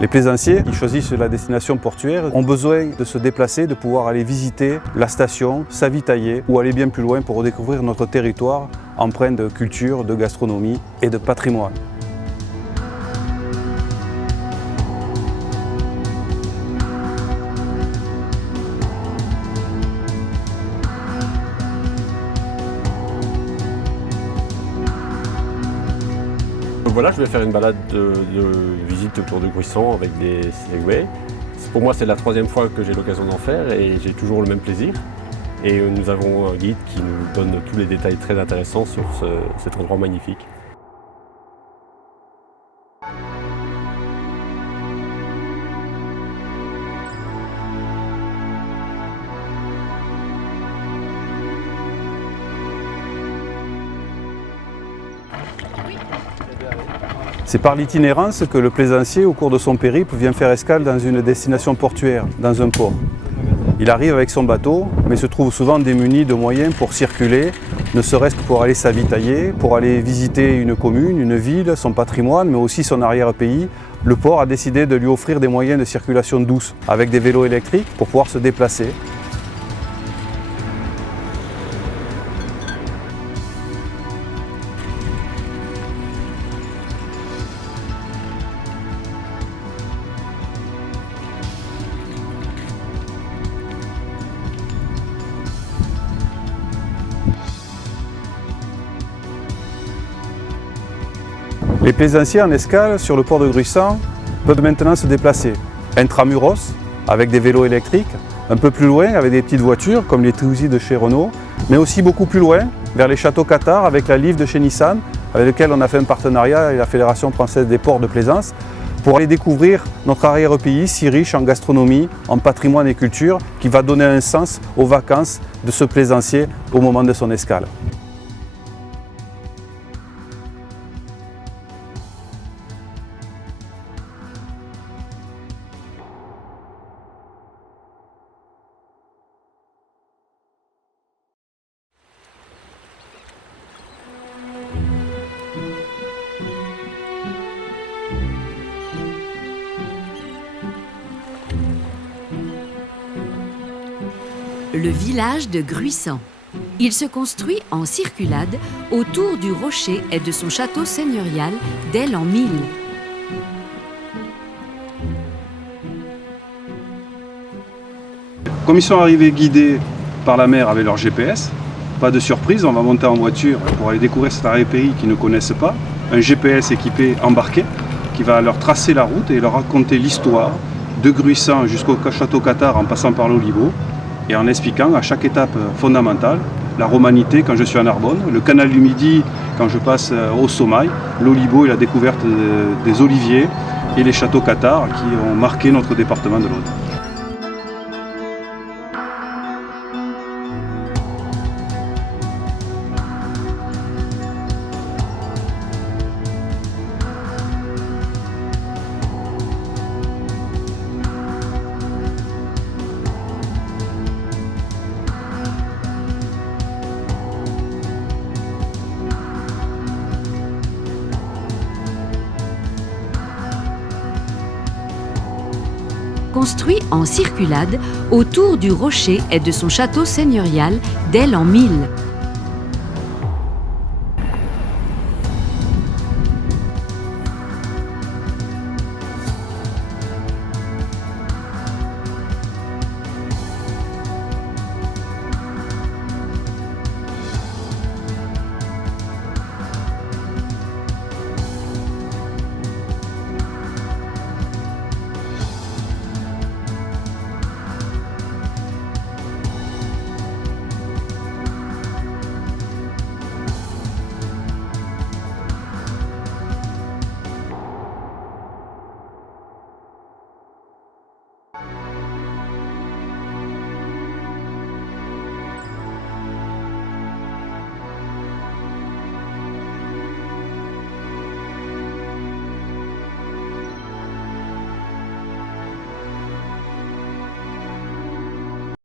Les plaisanciers qui choisissent la destination portuaire ont besoin de se déplacer, de pouvoir aller visiter la station, s'avitailler ou aller bien plus loin pour redécouvrir notre territoire empreint de culture, de gastronomie et de patrimoine. Voilà, je vais faire une balade de visite autour de Gruissan avec des segways. Pour moi, c'est la troisième fois que j'ai l'occasion d'en faire et j'ai toujours le même plaisir. Et nous avons un guide qui nous donne tous les détails très intéressants sur cet endroit magnifique. C'est par l'itinérance que le plaisancier, au cours de son périple, vient faire escale dans une destination portuaire, dans un port. Il arrive avec son bateau, mais se trouve souvent démuni de moyens pour circuler, ne serait-ce que pour aller s'avitailler, pour aller visiter une commune, une ville, son patrimoine, mais aussi son arrière-pays. Le port a décidé de lui offrir des moyens de circulation douce, avec des vélos électriques, pour pouvoir se déplacer. Les plaisanciers en escale sur le port de Gruissan peuvent maintenant se déplacer intramuros avec des vélos électriques, un peu plus loin avec des petites voitures comme les Twizy de chez Renault, mais aussi beaucoup plus loin vers les châteaux Qatar avec la Liv de chez Nissan, avec lequel on a fait un partenariat avec la Fédération française des ports de plaisance pour aller découvrir notre arrière-pays si riche en gastronomie, en patrimoine et culture qui va donner un sens aux vacances de ce plaisancier au moment de son escale. Le village de Gruissan. Il se construit en circulade autour du rocher et de son château seigneurial dès l'an 1000. Comme ils sont arrivés guidés par la mer avec leur GPS, pas de surprise, on va monter en voiture pour aller découvrir cet arrière-pays qu'ils ne connaissent pas. Un GPS équipé embarqué qui va leur tracer la route et leur raconter l'histoire de Gruissan jusqu'au château Qatar en passant par l'Olibo, et en expliquant à chaque étape fondamentale la romanité quand je suis à Narbonne, le canal du Midi quand je passe au Sommail, l'Olibo et la découverte des oliviers et les châteaux Qatar qui ont marqué notre département de l'Aude. Construit en circulade autour du rocher et de son château seigneurial dès l'an 1000.